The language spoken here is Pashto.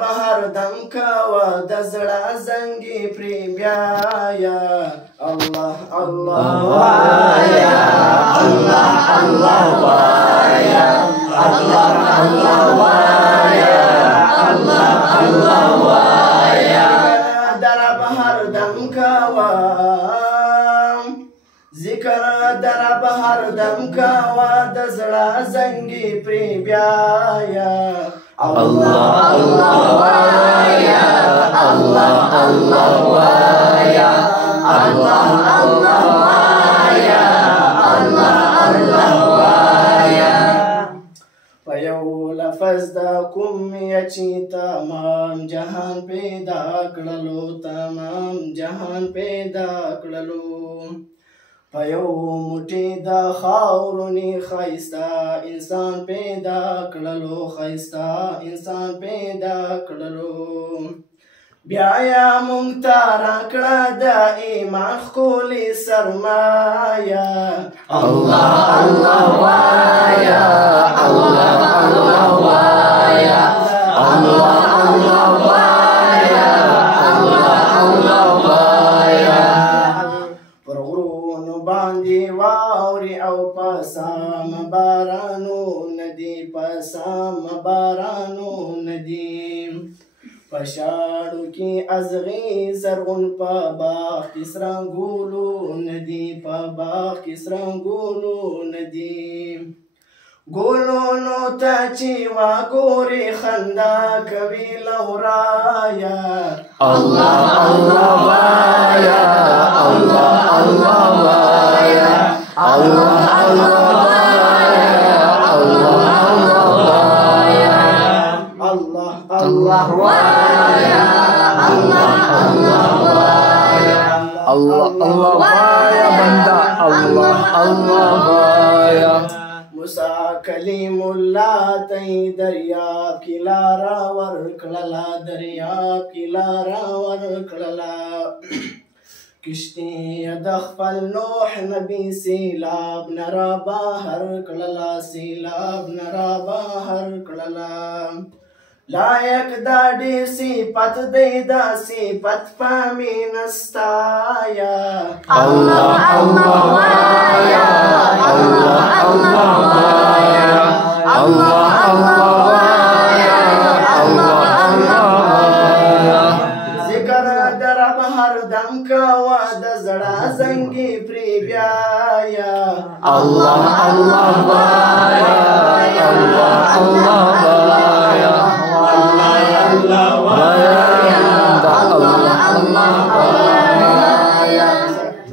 بهر دم کوا د زړه زنګي پرې بیایا الله الله وایا الله الله وایا الله الله وایا الله الله وایا در بهر دم کوا ذکر در بهر دم کوا د زړه زنګي پرې بیایا الله الله وایا الله الله وایا الله الله وایا الله الله وایا په یو لفظ د کوم چې تمام جهان پیدا کړلو تمام جهان پیدا کړلو په یو موټی د خاورونې ښایسته انسان پیدا کړلو ښایسته انسان پیدا کړلو بیا یا مونږ ته راکړه د ایمان ښکلې سرمایه الله الله وایا الله الله وایا الله الله وایا الله الله وایا پر غرونو باندې واوري او پسام بارانو ندی پسام بارانو ندی پشاړو کې ازغې زرغون په باغ کې سرنګولو ندی په باغ کې سرنګولو ندی ګلونو ته چې واګورې خندا کوي لورایا الله الله وایا الله الله وایا الله الله وایا الله الله وایا الله الله وایا الله الله وایا الله الله وایا بندا الله الله وایا موسی کلیم الله ته دریاب کې لارا ورکړله دریاب کې لارا ورکړله کشتی د خپل نوح نبی سیلاب نه را بهر کړله سیلاب نه را بهر کړله لایق دا ډېر صفت دی دا صفت په مې نستایا الله الله وایا الله الله وایا الله الله وایا الله الله وایا ذکر در بهر دم کوا د زړه زنګي پرې بیایا الله الله وایا الله الله وایا الله الله وایا